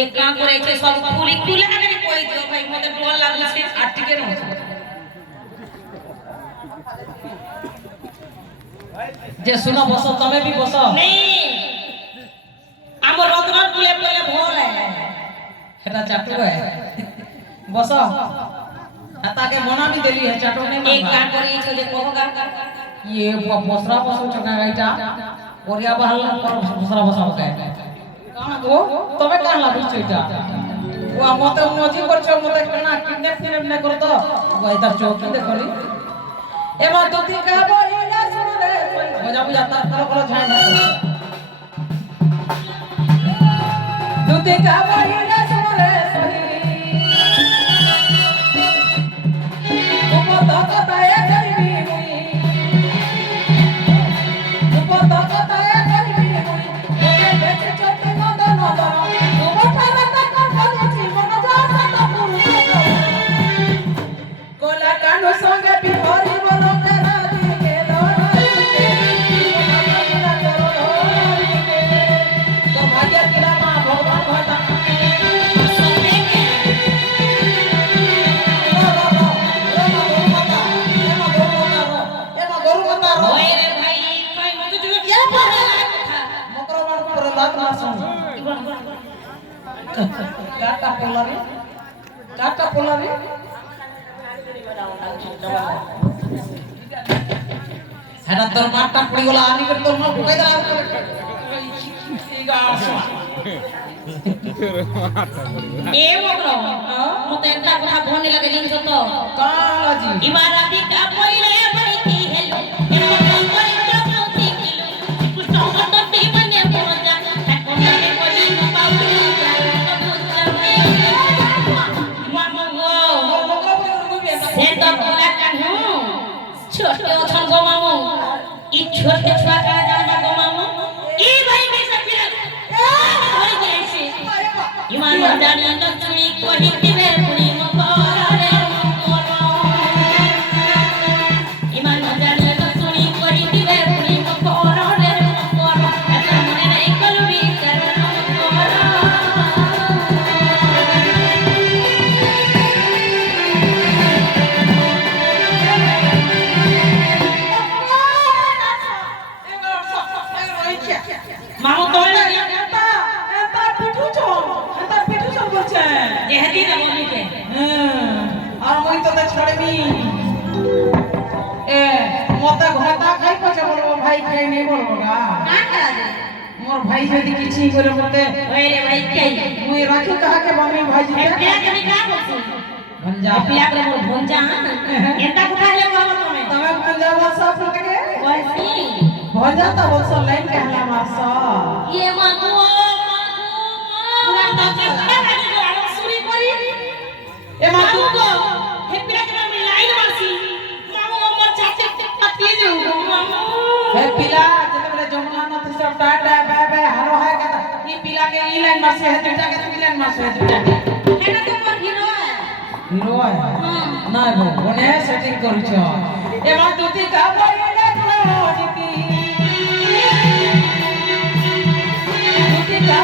एक काम करे छे सब पूरी तुला के कोई दियो भाई मते डर लागै छे आ टिके न जे सुनो बसो तमे भी बसो नहीं हमर रत्न पुले पहले भोल है हेटा चाटू है बसो आता के मना भी देली है चाटू नहीं एक काम करे छे जे कोगा ये बसरा बसो चका गाइटा ओरिया बहाल पर बसरा बसा के काना गो तमे कान लागु छैटा वो मते मजी करछो मते कना किडनैप न करतो वो इधर चौकी दे करी एमा दुती का बोइला सुन रे मजा बुझा तार करो झाई दुती का बोइला सुन रे सही ऊपर तक ताए करबी मुई ऊपर तक ताए करबी मुई ओके बेच चोटी नंद नंदन ऊपर तक कर जीवन जा सत पुरुष कोला कानो संगे बिहारी बोलो तेरा दिल के लोरी के मोना करो लोरी के तो भाग्य किला मां भगवान भटा सुनने के एमा गोरु मता रो ओए रे भाई कोई मत जो क्या बोला था मकरो मार पर लात ना सुन काटा पोला रे हेडा तोर मारटा पड़ी गला आनी कर तोर मार ढुकाई दला ए ओकरो मते एकटा কথা भोने लगे दिन तो काला जी इबारती का पहिले बैठी हेलो एमो करे तो मौती किलो कुछ तो टी बने पहुंचा कोना में कोई न पाऊ मामो गो से तो पूरा कान्हू छोटे ओछन गो मामो ई छोटे छुआ का जानबा गो मामो ई भाई में सफिर होई गई से ईमान जानी न चुनी कोही दिवे पुनी मकोरा रे मकोरा ईमान जानी न चुनी कोही दिवे पुनी मकोरा रे मकोरा ऐसा मने नहीं कलबी करना मकोरा मामो तोरे एता पिठू छो बोलछे जेहदी ना बोली के আর মই তো তে ছড়বি এ মতে ঘটা খাই পছে বলবো ভাই খাই নেই বলবো গা ना करा दे মোর ভাই যদি কিছু করে মতে ओए रे भाई के মই রাখি কাহা के बमी भाई जी पिया के का बोलछी भंजा पिया के मोर भंजा एता कोठा ले बाबा तुम्हें तमे भंजा भाषा लगे वैसी भंजा त बोलछ लाइन कहला मासा ये मागो पूरा तो चक्का लगे जो आलो सुरी करी ए मागो मातु को हे पिया के में लाइन मारसी मागो मोर चाचे पतिए जे मागो हे पिला जते बले जमुना नथ सब टाटा बाय बाय हरो है कता ई पिला के ई लाइन मासे है दुटा के ई लाइन मासे है दुटा एना तो मोर हीरो है हीरो है ना गो कोने सेटिंग करू छ ए मातु ती का बोले तो जीती तुती का